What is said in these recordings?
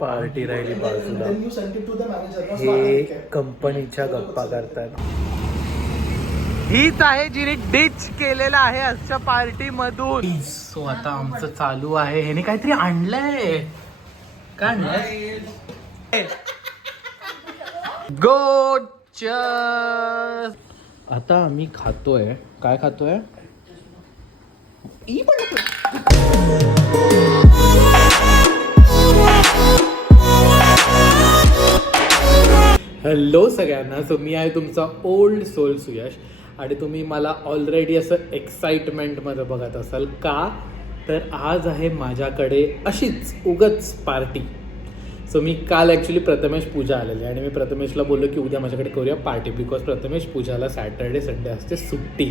Party राहिली बाजूला. हे कंपनीच्या गप्पा करतात. हीच आहे जिने डिच केलेला आहे आजच्या पार्टी मधून. सो आता आमचं चालू आहे. ह्याने काहीतरी आणलंय. काय आणलंय? गो चीअर्स. आता आम्ही खातोय. काय खातोय? हॅलो सगळ्यांना. सो मी आहे तुमचा ओल्ड सोल सुयश आणि तुम्ही मला ऑलरेडी असं एक्साइटमेंटमध्ये बघत असाल का? तर आज आहे माझ्याकडे अशीच उगच पार्टी. सो मी काल ॲक्च्युली प्रथमेश पूजा आलेली आणि मी प्रथमेशला बोललो की उद्या माझ्याकडे करूया पार्टी, बिकॉज प्रथमेश पूजाला सॅटर्डे संडे असते सुट्टी.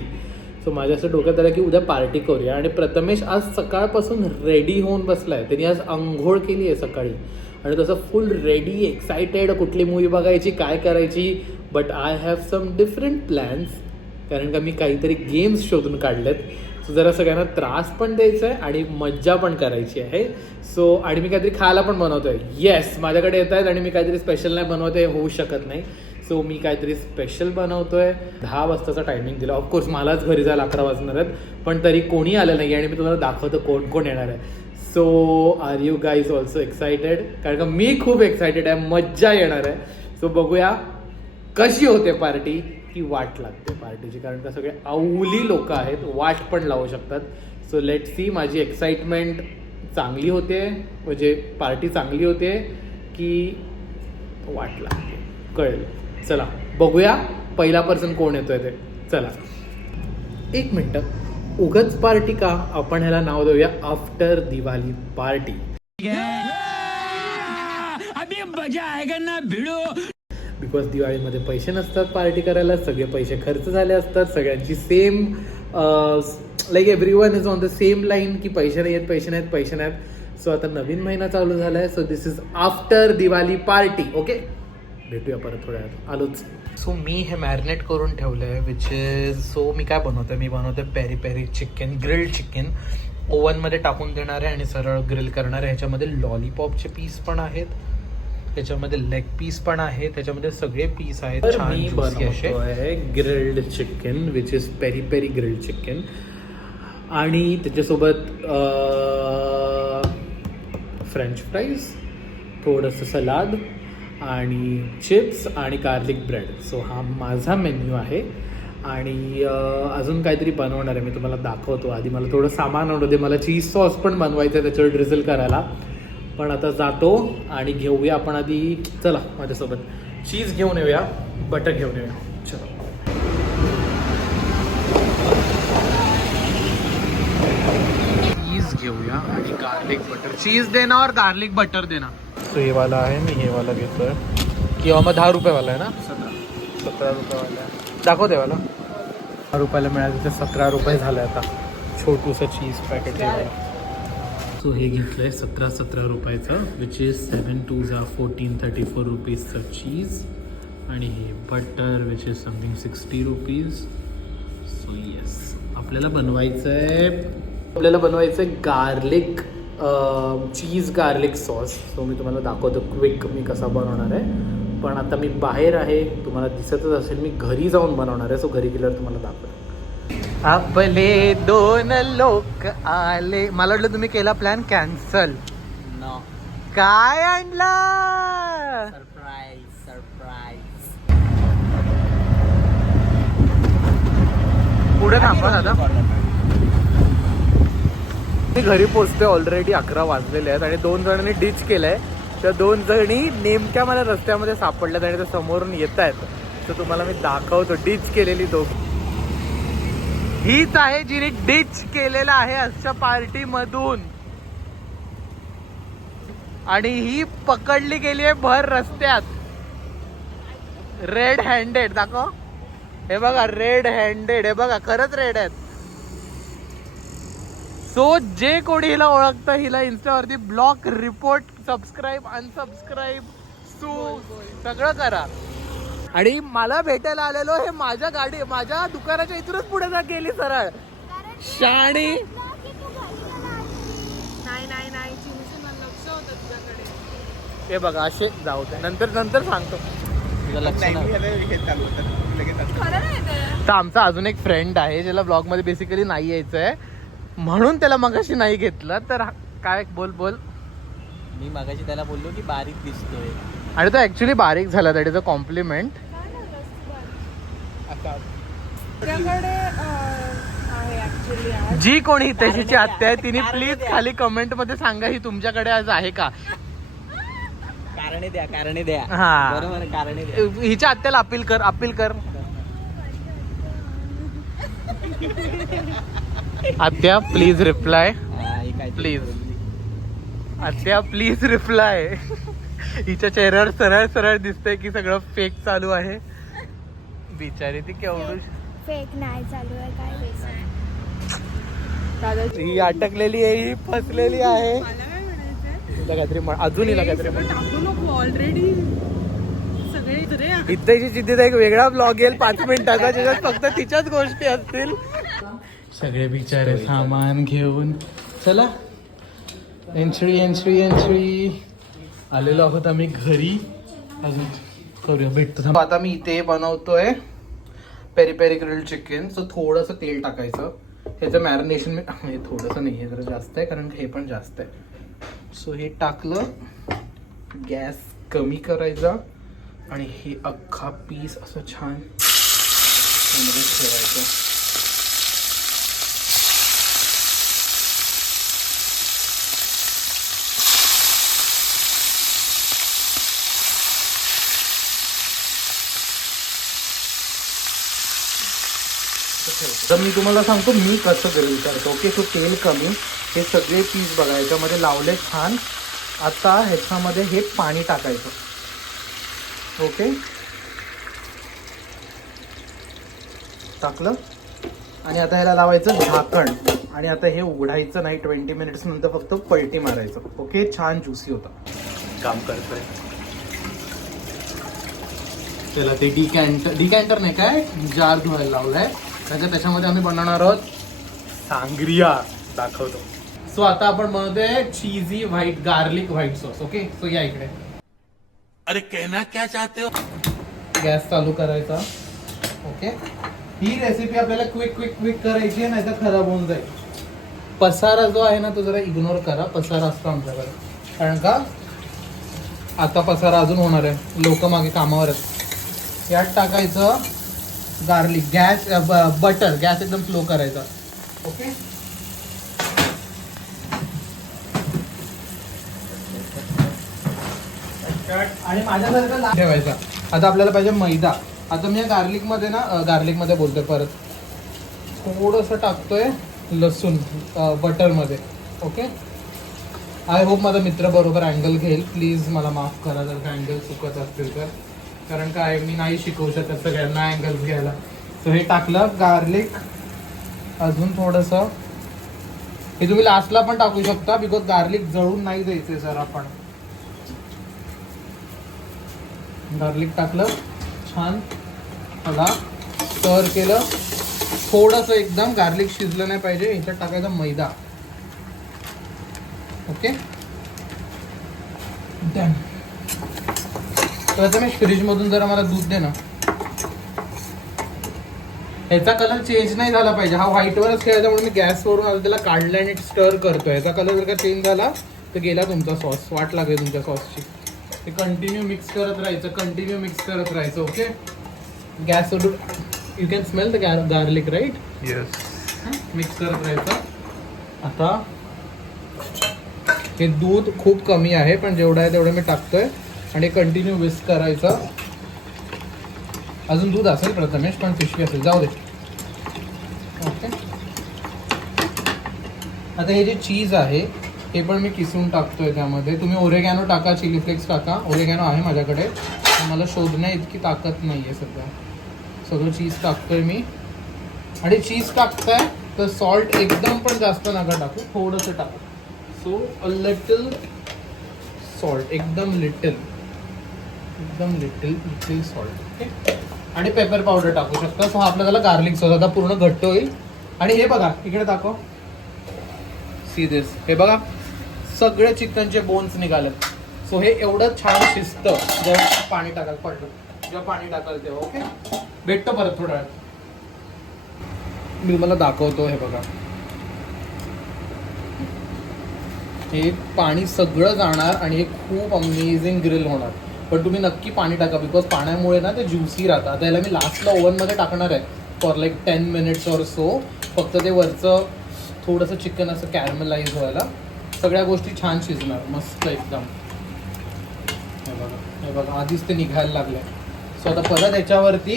सो माझ्या असं डोक्यात आलं की उद्या पार्टी करूया. आणि प्रथमेश आज सकाळपासून रेडी होऊन बसला आहे. त्यांनी आज आंघोळ केली आहे सकाळी आणि तसं फुल रेडी एक्सायटेड कुठली मूवी बघायची काय करायची. But I have some different plans, कारण का मी काहीतरी गेम्स शोधून काढलेत. सो जरा सगळ्यांना त्रास पण द्यायचा आहे आणि मज्जा पण करायची आहे. सो आणि मी काहीतरी खायला पण बनवतोय. येस, माझ्याकडे येत आहेत आणि मी काहीतरी स्पेशल नाही बनवतोय, होऊ शकत नाही. सो मी काहीतरी स्पेशल बनवतोय. 10 वाजताचा टायमिंग दिला. ऑफकोर्स मलाच घरी जायला 11 वाजणार आहेत, पण तरी कोणी आलं नाही आणि मी तुम्हाला दाखवतो कोण कोण येणार आहे. So are you guys also excited? कारण का मी खूप एक्सायटेड आहे, मज्जा येणार आहे. सो बघूया कशी होते पार्टी, की वाट लागते पार्टीची, कारण का सगळे अवली लोक आहेत, वाट पण लावू शकतात. सो लेट सी माझी एक्साइटमेंट चांगली होते, म्हणजे पार्टी चांगली होते की वाट लागते, कळेल. चला बघूया पहिला पर्सन कोण येतोय ते. चला 1 मिनिट. उगाच पार्टी का? आपण ह्याला नाव देऊया आफ्टर दिवाळी पार्टी. अभी मजा आएगा ना भिडो. बिकॉज दिवाळीमध्ये पैसे नसतात पार्टी करायला, सगळे पैसे खर्च झाले असतात. सगळ्यांची same like everyone is on the same line की पैसे नाही आहेत, पैसे नाहीत, पैसे नाहीत. सो आता नवीन महिना चालू झाला आहे. So this is after Diwali party. Okay, भेटूया परत थोड्या वेळात, आलोच. सो मी हे मॅरिनेट करून ठेवलं आहे विच इज, सो मी काय बनवतोय, मी बनवतोय peri peri chicken, grilled chicken. ओव्हनमध्ये टाकून देणार आहे आणि सरळ ग्रिल करणार आहे. ह्याच्यामध्ये लॉलीपॉपचे पीस पण आहेत, त्याच्यामध्ये लेग पीस पण आहे, त्याच्यामध्ये सगळे पीस आहेत. मी बनवतोय grilled chicken which is peri peri grilled chicken आणि त्याच्यासोबत फ्रेंच फ्राईज, थोडंसं सलाद आणि चिप्स आणि गार्लिक ब्रेड. सो हा माझा मेन्यू आहे. आणि अजून काहीतरी बनवणार आहे, मी तुम्हाला दाखवतो. आधी मला थोडं सामान आणू दे, मला चीज सॉस पण बनवायचं आहे त्याच्यावर ड्रिझल करायला. पण आता जातो आणि घेऊया आपण आधी, चला माझ्यासोबत चीज घेऊन येऊया, बटर घेऊन येऊया. चलो चीज घेऊया आणि गार्लिक बटर. चीज देना और गार्लिक बटर देना. तो हे वाला आहे, मी हे वाला घेतोय. किंवा मग 10 रुपयेवाला आहे ना? 17 रुपयेवाला आहे. दाखव देवाला. 10 रुपयाला मिळालं तर 17 रुपये झालं आता. छोटूसं चीज पॅकेट आहे. सो हे घेतलं आहे 17 रुपयाचं विच इज 7 2 14 34 रुपीजचं चीज. आणि हे butter which is something 60 rupees. So yes, आपल्याला बनवायचं आहे garlic cheese garlic sauce. So मी तुम्हाला दाखवतो क्विक मी कसा बनवणार आहे. पण आता मी बाहेर आहे, तुम्हाला दिसतच असेल, मी घरी जाऊन बनवणार आहे. सो घरी गेल्यावर तुम्हाला दाखवतो. आपले 2 लोक आले. मला वाटलं तुम्ही केला प्लॅन कॅन्सल. नो, काय आणलं? सरप्राईज. पुढे थांबा दादा. मी घरी पोचते ऑलरेडी. 11 वाजलेले आहेत आणि 2 जणांनी डिच केलंय. त्या 2 जणी नेमक्या मला रस्त्यामध्ये सापडल्यात आणि त्या समोरून येत आहेत. तर तुम्हाला मी दाखवतो डिच केलेली दोघी. हीच आहे जिने डिच केलेला आहे आजच्या पार्टी मधून आणि ही पकडली गेली आहे भर रस्त्यात. Red handed. दाखव, हे बघा रेड हँडेड. हे बघा खरंच रेड आहेत. सो जे कोणी हिला ओळखतं, हिला इन्स्टावरती ब्लॉक, रिपोर्ट, सबस्क्राईब, अनसबस्क्राईब, सगळं करा. आणि मला भेटायला आलेलो हे माझ्या दुकानाच्या इथूनच पुढे जा गेली सरळ. शाणी नाही, चिमूचं लक्ष होतं तुझ्याकडे. हे बघा असे जाऊ दे, नंतर नंतर सांगतो. तर आमचा अजून एक फ्रेंड आहे ज्याला ब्लॉग मध्ये बेसिकली नाही यायचं आहे, म्हणून त्याला मगाशी नाही घेतलं. तर काय बोल बोल. मी मगाशी त्याला बोललो की बारीक दिसतोय, आणि तो ऍक्च्युली बारीक झाला. That is a compliment. जी कोणी हितेशीची आत्या आहे तिने प्लीज खाली कमेंट मध्ये सांगा ही तुमच्याकडे आज आहे का. कारणे द्या. हा बरोबर, कारणे द्या. हिच्या आत्याला अपील कर. आत्या प्लीज रिप्लाय. प्लीज आत्या प्लीज रिप्लाय. हिच्या चेहऱ्यावर सरळ सरळ दिसतंय की सगळं फेक चालू आहे. बिचारी ती केवढी फेक नाही चालू आहे काय. ही अटकलेली आहे, ही फसलेली आहे. काहीतरी अजून हिला काहीतरी ऑलरेडी सगळे इथेची जिद्दीत एक वेगळा ब्लॉग येईल 5 मिनिटाचा, ज्याच्यात फक्त तिच्याच गोष्टी असतील. सगळे बिचारे सामान घेऊन चला एंट्री आलेलो आहोत आम्ही घरी. अजून करूया भेटतो. आता मी इथे बनवतोय peri peri grilled chicken. So थोडंसं तेल टाकायचं. ह्याचं मॅरिनेशन मी हे थोडंसं नाही आहे, जरा जास्त आहे कारण हे पण जास्त आहे. सो हे टाकलं, गॅस कमी करायचा आणि हे अख्खा पीस असं छान त्यामध्ये ठेवायचं. तर मी तुम्हाला सांगतो मी कसं ग्रिल करतो. ओके, सो तेल कमी, हे सगळे पीस बघा ह्याच्यामध्ये लावले छान. आता ह्याच्यामध्ये हे पाणी टाकायचं. ओके, टाकलं आणि आता ह्याला लावायचं झाकण आणि आता हे उघडायचं नाही. 20 मिनिट्स नंतर फक्त पलटी मारायचं. ओके, छान ज्युसी होतं. काम करतोय त्याला ते डिकॅन्टर नाही काय जार धुवायला लावलाय. त्याच्यामध्ये आम्ही बनवणार आहोत सांग्रिया. दाखवतो. सो आता आपण बनवतोय cheesy white garlic white sauce. Okay, so या इकडे. अरे कहना क्या चाहते हो. गॅस चालू करायचा. ओके, ही रेसिपी आपल्याला क्विक करायची आहे, नाही तर खराब होऊन जाईल. पसारा जो आहे ना तो जरा इग्नोर करा. पसारा असतो आमच्याकडे, कारण का आता पसारा अजून होणार आहे. लोक मागे कामावर आहेत. यात टाकायचं गार्लिक. बटर गॅस एकदम स्लो करायचा. ओके, आणि माझ्यासारखं ठेवायचा. आता आपल्याला पाहिजे मैदा. आता मी गार्लिकमध्ये बोलतोय परत. थोडंसं टाकतोय लसूण बटरमध्ये. ओके, आय होप माझा मित्र बरोबर अँगल घेईल. प्लीज मला माफ करा जर का अँगल चुकत असतील तर, कारण काय मी नाही शिकवू शकत सगळ्यांना अँगल्स घ्यायला. सो हे टाकलं गार्लिक. अजून थोडंसं हे तुम्ही लास्टला पण टाकू शकता, बिकॉज गार्लिक जळून नाही द्यायचे. जर आपण गार्लिक टाकलं छान, त्याला स्टर केलं. थोडंसं एकदम गार्लिक शिजलं नाही पाहिजे. ह्याच्यात टाकायचा मैदा. Okay, done. तर आता मी फ्रीजमधून जरा मला दूध दे ना. ह्याचा कलर चेंज नाही झाला पाहिजे. हा व्हाईटवरच खेळायचा म्हणून मी गॅसवरून आता त्याला काढलं आणि स्टर करतोय. ह्याचा कलर जर का चेंज झाला तर गेला तुमचा सॉस. वाट लागेल तुमच्या सॉसची. ते कंटिन्यू मिक्स करत राहायचं. ओके, गॅस सोडून you can smell the garlic right. Yes, mix करत राहायचं. आता हे दूध खूप कमी आहे, पण जेवढं आहे तेवढं मी टाकतोय आणि कंटिन्यू विस्क करायचं. अजून दूध असेल प्रथमेश, पण पिशवी असेल, जाऊ दे. ओके, आता हे जे चीज आहे हे पण मी किसून टाकतोय त्यामध्ये. तुम्ही ओरेगॅनो टाका, चिली फ्लेक्स टाका. ओरेगॅनो आहे माझ्याकडे, मला शोधण्या इतकी ताकद नाही आहे सध्या. सगळं चीज टाकतोय मी. आणि चीज टाकताय तर सॉल्ट एकदम पण जास्त नका टाकू, थोडंसं टाकू. सो अ लिटल सॉल्ट, एकदम लिटल सॉल्ट. ओके, आणि पेपर पावडर टाकू शकता. सो आपला त्याला गार्लिक सॉस आता पूर्ण घट्ट होईल. आणि हे बघा इकडे दाखव, सी दिस. हे बघा सगळे चिकनचे बोन्स निघालेत. सो हे एवढं छान शिजतं जेव्हा पाणी टाकाल पडलं जेव्हा पाणी टाकाल तेव्हा. ओके, भेटतो परत थोड्या वेळात. मी तुम्हाला दाखवतो. हे बघा, हे पाणी सगळं जाणार आणि हे खूप अमेझिंग ग्रिल होणार. पण तुम्ही नक्की पाणी टाका बिकॉज पाण्यामुळे ना ते ज्युसी राहतं. आता याला मी लास्टला ओव्हनमध्ये टाकणार आहे for like 10 minutes or so. फक्त ते वरचं थोडंसं चिकन असं कॅरमलाइज व्हायला. सगळ्या गोष्टी छान शिजणार मस्त एकदम. हे बघा आधीच ते निघायला लागले. सो आता परत याच्यावरती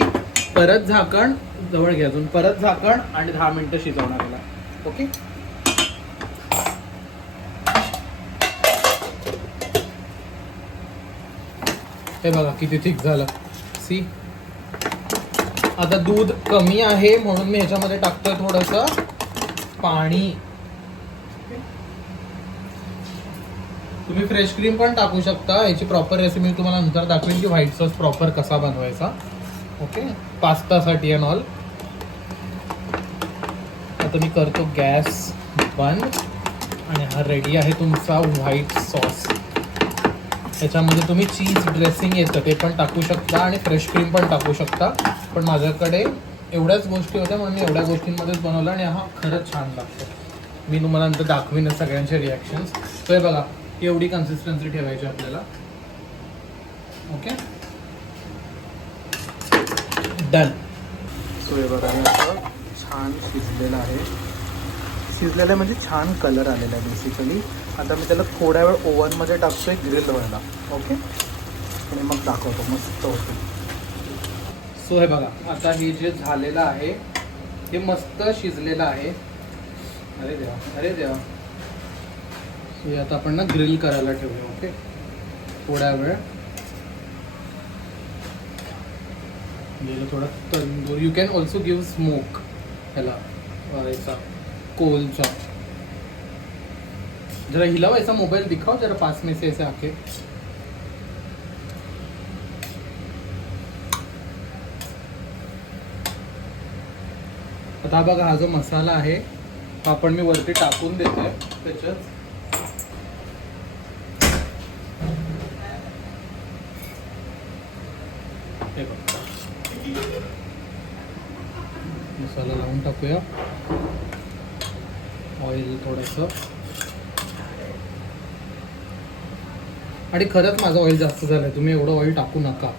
परत झाकण जवळ घ्या अजून, परत झाकण आणि 10 मिनिटं शिजवणार याला. ओके, हे बघा किती थिक झालं. सी, आता दूध कमी आहे म्हणून मी ह्याच्यामध्ये टाकतोय थोडंसं पाणी. तुम्ही फ्रेश क्रीम पण टाकू शकता. याची प्रॉपर रेसिपी मी तुम्हाला नंतर दाखवेन की व्हाईट सॉस प्रॉपर कसा बनवायचा. ओके, पास्तासाठी अँड ऑल. आता मी करतो गॅस बंद आणि हा रेडी आहे तुमचा व्हाईट सॉस. याच्यामध्ये तुम्ही चीज ड्रेसिंग येतं ते पण टाकू शकता आणि फ्रेश क्रीम पण टाकू शकता. पण माझ्याकडे एवढ्याच गोष्टी होत्या म्हणून मी एवढ्या गोष्टींमध्येच बनवलं आणि हा खरंच छान लागतो. मी तुम्हाला नंतर दाखवीन सगळ्यांचे रिॲक्शन्स. तर हे बघा एवढी कन्सिस्टन्सी ठेवायची आपल्याला. Okay, done. सो हे बघा हे असं छान शिजलेलं आहे. शिजलेलं म्हणजे छान कलर आलेला आहे बेसिकली. आता मी त्याला थोड्या वेळ ओव्हनमध्ये टाकतोय ग्रिल व्हायला. ओके, आणि मग दाखवतो मस्त होतं. सो हे बघा आता हे जे झालेलं आहे हे मस्त शिजलेलं आहे. अरे देवा, अरे देवा. हे आता आपण ना ग्रिल करायला ठेवूया. ओके, थोड्या वेळ गेलं थोडा tandoor. You can also give smoke ह्याला याचा कोलचा. जरा हिलावायचा मोबाईल दिखाओ जरा पास में से ऐसे आके. आता बघा हा जो मसाला आहे हा पण मी वरती टाकून देतोय त्याच्यात. हे बघा मसाला लावून टाकूया. ऑइल थोडंसं. आणि खरंच माझं ऑइल जास्त झालंय. तुम्ही एवढं ऑइल टाकू नका.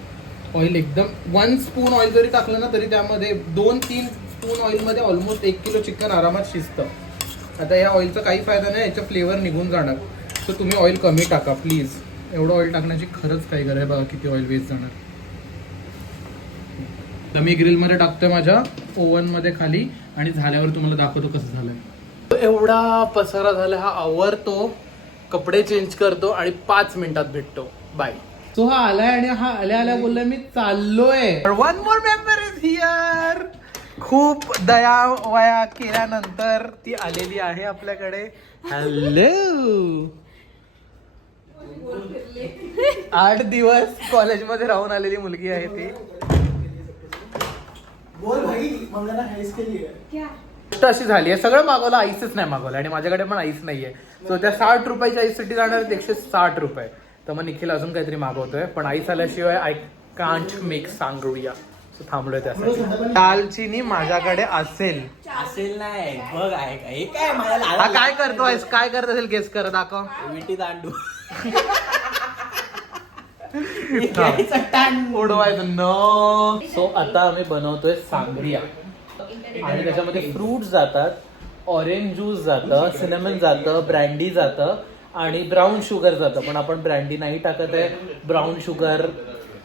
ऑइल एकदम 1 स्पून ऑइल जरी टाकलं ना तरी त्यामध्ये 2-3 स्पून ऑइलमध्ये ऑलमोस्ट 1 किलो चिकन आरामात शिजतं. आता या ऑइलचा काही फायदा नाही, याचा फ्लेवर निघून जाणार. सो तुम्ही ऑइल कमी टाका प्लीज. एवढं ऑइल टाकण्याची खरंच काही गरज आहे. बघा किती ऑइल वेस्ट जाणार. तर मी ग्रिलमध्ये टाकतोय माझ्या ओव्हनमध्ये खाली आणि झाल्यावर तुम्हाला दाखवतो कसं झालंय. एवढा पसारा झाला. हा आवरतो, कपडे चेंज करतो आणि 5 मिनिटात भेटतो. बाय. सो हा आलाय आणि हा आल्या आल्या बोलला मी चाललोय. One more member is here. खूप दया वया केल्यानंतर ती आलेली आहे आपल्याकडे. हॅलो. 8 दिवस कॉलेजमध्ये राहून आलेली मुलगी आहे ती. बोल भाई, मंगला आईस के लिए क्या अशी झाली आहे. सगळं मागवलं, आईसच नाही मागवलं आणि माझ्याकडे पण आईस नाहीये. सो त्या 60 रुपयाच्या आईससाठी जाणार 160 रुपये. तर मग निखिल अजून काहीतरी मागवतोय पण आईस आल्याशिवाय आय कांट मेक सांगरूया. सो थांबलोय त्यासाठी. दालचिनी माझ्याकडे असेल नाही बघ आहे का हे काय मला हा काय करतोय, काय करत असेल गेस कर, दाखव. विटी दांडू उडवायचं नो. सो आता आम्ही बनवतोय सांगरिया आणि त्याच्यामध्ये फ्रूट्स जातात, ऑरेंज ज्यूस जातं, सिनेमन जातं, ब्रँडी जातं आणि ब्राऊन शुगर जातं. पण आपण ब्रँडी नाही टाकत आहे, ब्राऊन शुगर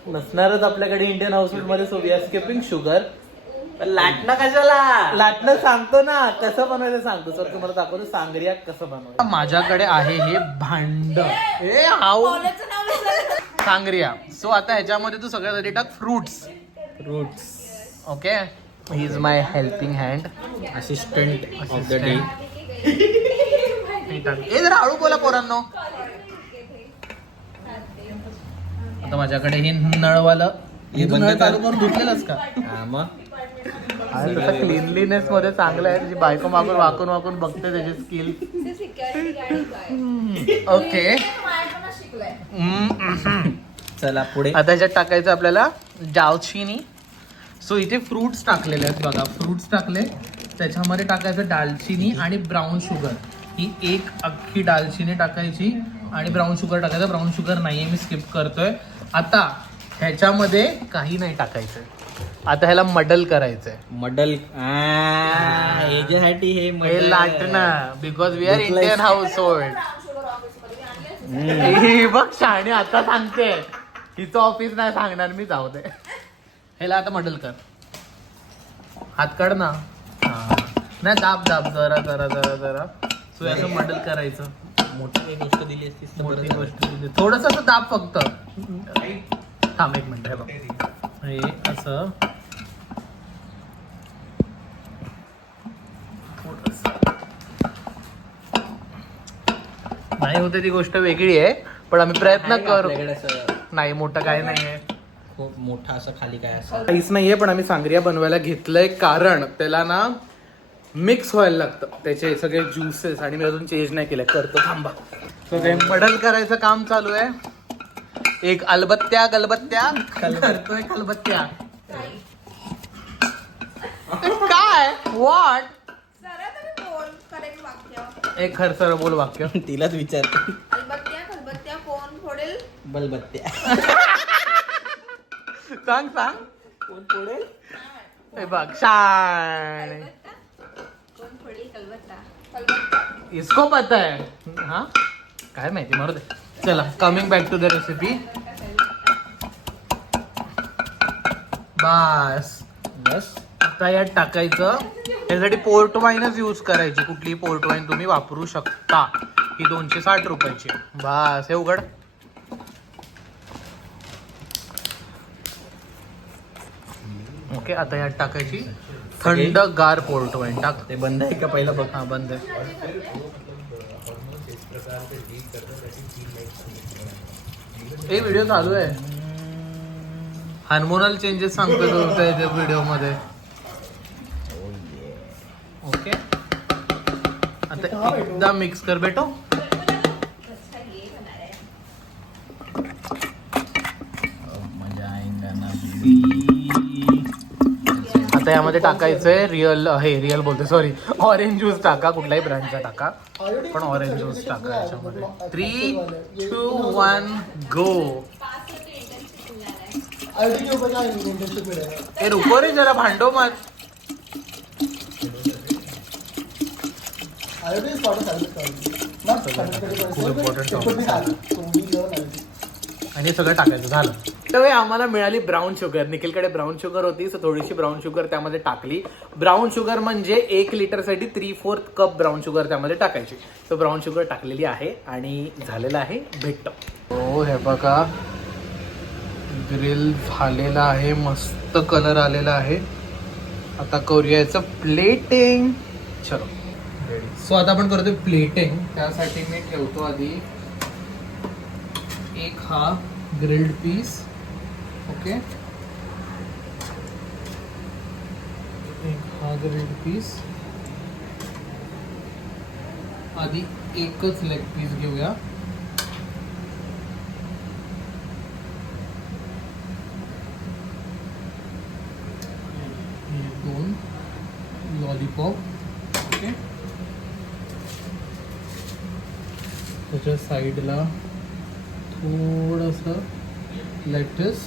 नसणारच आपल्याकडे इंडियन हाऊसहोल्डमध्ये. So we are skipping sugar. लाटणं कशाला? लाटणं सांगतो ना कसं बनवायचं सांगतो. सर तुम्हाला दाखवतो सांगरिया कसं बनवायचं. माझ्याकडे आहे हे भांड. हे हाऊ सांगरिया. सो आता ह्याच्यामध्ये तू सगळ्यात आधी टाक fruits. Okay, he is my helping hand, assistant of the day. हे जरा हळू बोला पोरांनो. आता माझ्याकडे हे नळवालं. हे नळ चालू करून धुतलेलंच का? क्लीनलीनेस मध्ये चांगलं आहे. तुझी बायको मागून वाकून वाकून बघते त्याचे स्किल. ओके, चला पुढे. आता ह्याच्यात टाकायचं आपल्याला दालचिनी. सो इथे फ्रुट्स टाकलेले आहेत बघा, फ्रुट्स टाकले. त्याच्यामध्ये टाकायचं दालचिनी आणि ब्राऊन शुगर. ही एक अख्खी दालचिनी टाकायची आणि ब्राऊन शुगर टाकायचं. ब्राऊन शुगर नाहीये, मी स्किप करतोय. आता ह्याच्यामध्ये काही नाही टाकायचंय. आता ह्याला मडल करायचंय. मडल ह्याच्यासाठी हे लाटणं, because we are Indian household. ही बघ शाणे आता सांगते, हिचं ऑफिस नाही सांगणार मी, जाऊ दे. ह्याला आता मडल कर. हात काढ ना. नाही दाब दाब जरा जरा जरा जरा. सो असं मडल करायचं. मोठी गोष्ट दिली असतीस तर बरं मोठी झालं. गोष्ट दिली. थोडंसं असं दाब फक्त. थांब एक मिनिट. हे बघ, हे असं नाही होते ती गोष्ट वेगळी आहे, पण आम्ही प्रयत्न आहे का करू. आपल्याकडे असं नाही मोठं काय नाहीये, खूप मोठा असं खाली काय असं काहीच नाहीये. पण आम्ही सांगरिया बनवायला घेतलंय कारण त्याला ना मिक्स व्हायला लागतं त्याचे सगळे ज्युसेस, आणि मी अजून चेंज नाही केलंय. करतो थांबा. तर ते मडल करायचं काम चालू आहे. एक अलबत्त्या गलबत्त्या करतोय. खलबत्त्या काय व्हॉट एक खरसर बोल वाक्य. तिलाच विचार. खलबत्त्या कोण फोडेल? बलबत्त्या. सांग सांग. कोण पुढे? हे बघ शाण. कोण फोडेल खलबत्ता? इसको पता है. हा काय माहिती, मारू दे. चला coming back to the recipe. बस बस आता यात टाकायचं. यासाठी पोर्ट वाईनच यूज करायची. कुठलीही पोर्ट वाईन तुम्ही वापरू शकता. ही 260 रुपयाची. बस हे उघड. ओके आता यात टाकायची थंड गार पोर्ट वाईन. टाक. ते बंद आहे का पहिलं बघ. हा बंद आहे. हे व्हिडिओ चालू आहे. हार्मोनल चेंजेस सांगतो तो व्हिडिओ मध्ये. ओके आता एकदा मिक्स कर बेटो. मजा आएगा ना. आता यामध्ये टाकायचंय रिअल बोलते सॉरी, ऑरेंज ज्यूस टाका. कुठल्याही ब्रँडचा टाका, पण ऑरेंज ज्यूस टाका याच्यामध्ये. 3, 2, 1 गो. ए रुको रे जरा, भांडो मत. आणि सगळं टाकायचं झालं. तर आम्हाला मिळाली ब्राऊन शुगर. निखिलकडे ब्राऊन शुगर होती, सो थोडीशी ब्राऊन शुगर त्यामध्ये टाकली. ब्राऊन शुगर म्हणजे 1 लिटरसाठी 3/4 कप ब्राऊन शुगर त्यामध्ये टाकायची. सो ब्राऊन शुगर टाकलेली आहे आणि झालेलं आहे भेट. हो हे बघा, ग्रिल झालेला आहे, मस्त कलर आलेला आहे. आता करूया याचं प्लेटिंग. चलो रेडी. सो आता आपण करतोय प्लेटिंग. त्यासाठी मी ठेवतो आधी एक हा ग्रिल्ड पीस. ओके एक हा ग्रिल्ड पीस. आधी एकच लेग पीस घेऊया. दोन लॉलीपॉप. ओके त्याच्या साईडला थोडंसं लेटस.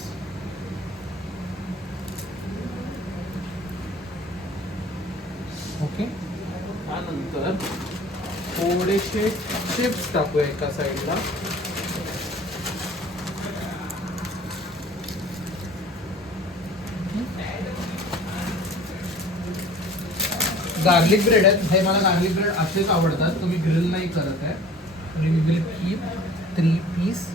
ओके त्यानंतर थोडेसे चिप्स टाकूया एका साईडला. गार्लिक ब्रेड आहेत. हे मला गार्लिक ब्रेड असेच आवडतात. तुम्ही ग्रिल नाही करत आहे. आणि we will keep 3 piece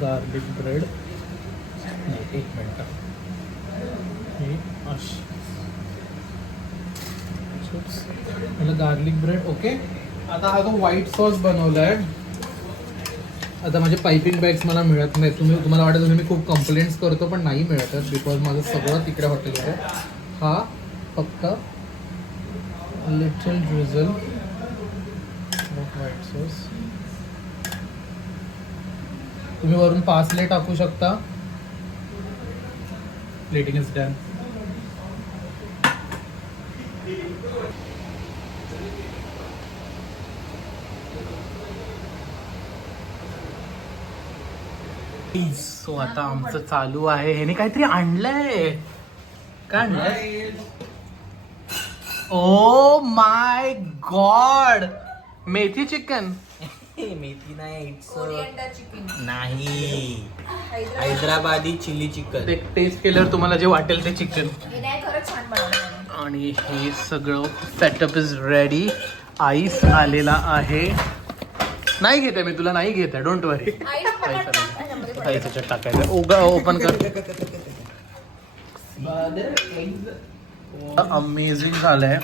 garlic bread. नाही 1 मिनिट. हे अशी मला गार्लिक ब्रेड. ओके आता हा जो व्हाईट सॉस बनवला आहे. आता माझे पायपिंग बॅग्स मला मिळत नाही. तुम्हाला वाटत असेल मी खूप कंप्लेंट्स करतो, पण नाही मिळत आहेत बिकॉज माझं सगळं तिकडे हॉटेल आहे. हा फक्त लिटल ड्रिझल व्हाईट सॉस. तुम्ही वरून पार्सले टाकू शकता. Plating is done. सो आता आमचं चालू आहे. ह्याने काहीतरी आणलंय. काय आणलंय? Oh my God, methi chicken. मेथी नाही, कोरिएंडर चिकन नाही, हैदराबादी चिली चिकन. ते टेस्ट केल्यावर तुम्हाला जे वाटेल ते चिकन. हे नाही खरंच छान बनवलं. आणि हे सगळं सेटअप इज रेडी. आईस आलेला आहे. नाही घेते मी, तुला नाही घेते, डोंट वरी. आईला पकड ना. त्याच्यामध्ये पकड. आई त्याच्यात टाकायचं. ओपन कर. अमेझिंग झालंय.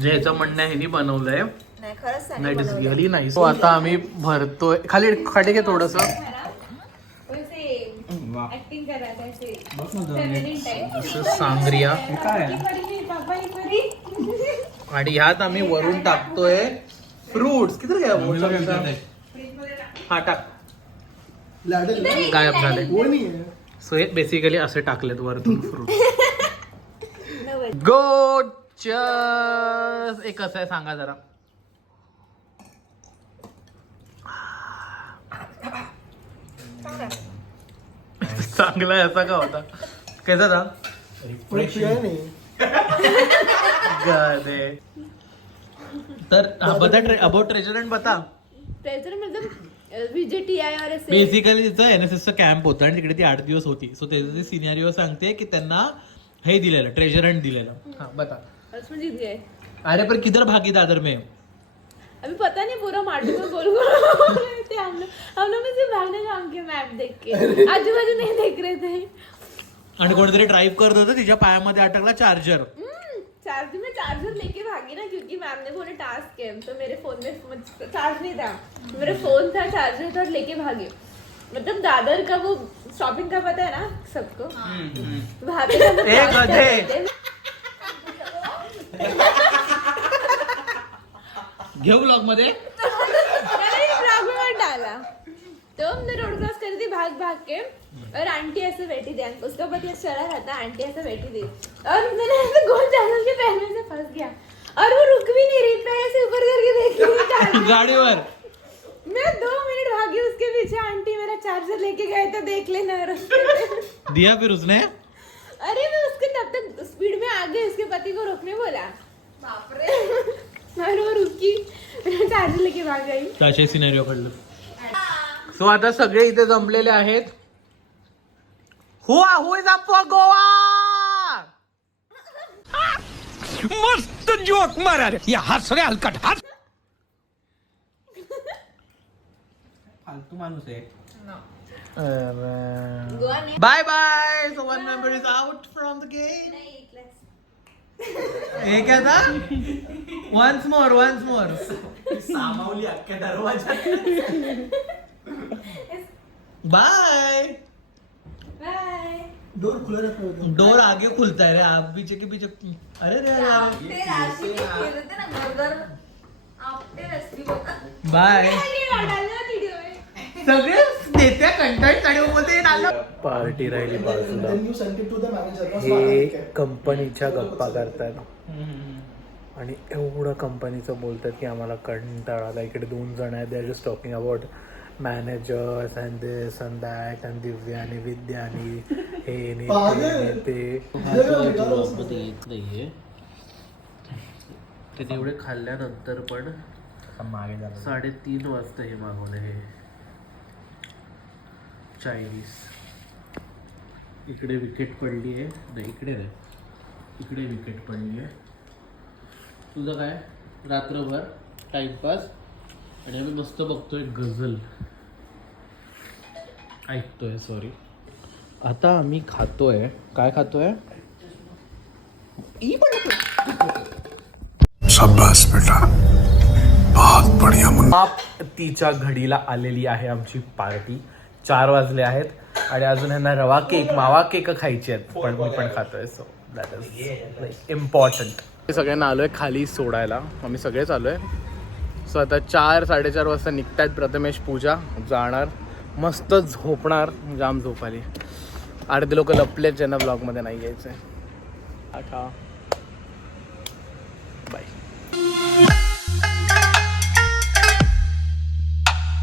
जे ह्याचं म्हणणं आहे ह्यानी बनवलंय. नाही खरंच नाही, it is really nice. So आता आम्ही भरतोय. खाली खाली घे थोडस. ऍक्टिंग करायला असे सांगरिया. आणि ह्यात आम्ही वरून टाकतोय फ्रुट्स. किती घ्या? हा टाक. लॅडल गायब झाले. कोण आहे? सो हे बेसिकली असे टाकलेत वरतून फ्रूट. गो चर्स. एक कसं आहे सांगा जरा. चांगला आहे असा का होता? कैसा था? पण पिया नाही. गधे. तर बता अबाउट ट्रेजर बता. ट्रेजर मतलब VJTI और ऐसे बेसिकली तिचं एनएसएसचं कॅम्प होतं आणि तिकडे ती 8 दिवस होती. सो त्याचं ते सिनेरिओ सांगते की त्यांना हे दिलेलं, ट्रेजर हंट दिलेलं. हाँ बता. उसमें जीत गए. अरे पर किधर भागी दादर में? अभी पता नहीं, पूरा मार्टू में बोल थे हम लोग में सिर्फ भागने का हम के मैप देख के आजू बाजू नहीं देख रहे थे. आणि कोणीतरी ड्राईव्ह करत होतं, तिच्या पायामध्ये अटकला चार्जर. चार्जर में चार्जर लेके भागी ना, क्योंकि मैम ने बोले टास्क है, तो मेरे फोन में चार्ज नहीं था, मेरे फोन था, चार्जर था, लेके भागे. मतलब दादर का वो शॉपिंग का पता है ना सबको, वहाँ पे हम एक गधे. घेऊ ब्लॉग मध्ये. ब्लॉग में मत डाला. तो हमने रोड क्रॉस करी थी भाग भाग के, और आंटी ऐसे बैठी थी, उसका पति ऐसे चला रहा था, आंटी ऐसे बैठी थी, और मैंने ऐसे गोल चादर के पैर में से फंस गया, और वो रुक भी नहीं रही, मैं ऐसे ऊपर करके देख रही थी गाडीवर. मैं 2 मिनट भागी उसके पीछे. आंटी मेरा चार्जर लेके गए थे, देख लेना रास्ते में. दिया फिर उसने. अरे मैं उसके तब तक स्पीड में आ गई, उसके पति को रोकने बोला, बापरे. और वो रुकी, मेरा चार्जर लेके भाग गई. तसे सिनेरिओ घडलं. सो आता सगळे इथे जमलेले आहेत. हु इज अप फॉर गोवा? मस्त जोक मारा रे. या हस रे हलकट हस. फालतू माणूस आहे. गोवा नाही. Bye bye. So one member is out from the game. नाही, इथलंच. हे क्या था? Once more. सामावली अख्ख्या दरवाजा. बाय. बाय. डोर खुला रखा होता. डोर आगे खुलता है रे, आप पीछे के पीछे. अरे रे ते राशी के फिरते ना घर आपटे रस्ती बघा. बाय. व्हिडिओ में सगळे देत्या कंटेंट आणि बोलते आलं. पार्टी राहिली बाजूला. Then you sent it to the manager. बस हे मला ठीक आहे. कंपनीच्या गप्पा करतात आणि एवढं कंपनीचं बोलतात की आम्हाला कंटाळा आला. इकडे 2 जण आहेत, they are just talking about managers and this and that and Divya आणि विद्या आणि हे आणि ते. येत नाहीये. ते तेवढे खाल्ल्यानंतर पण मागे झालं. 3:30 वाजता हे मागवलं. हे चायनीज. इकडे विकेट पडली आहे. नाही इकडे नाही, इकडे विकेट पडली आहे. तुझं काय? रात्रभर टाइमपास आणि आम्ही मस्त बघतोय गझल, ऐकतोय. सॉरी. आता आम्ही खातोय. काय खातोय? शाबाश बेटा, बहुत बढ़िया मुन्ना. तिच्या घडीला आलेली आहे आमची पार्टी. 4 वाजले आहेत आणि अजून ह्यांना रवा केक, मावा केक खायचे आहेत, पण मी पण खातोय. So that is important. सगळ्यांना आलोय खाली सोडायला. आम्ही सगळेच आलोय. सो आता 4-4:30 वाजता निघतायत प्रथमेश पूजा जाणार मस्त झोपणार जाम झोप आली अर्धे लोक लपलेत ज्यांना ब्लॉगमध्ये नाही यायचं आहे. बाय.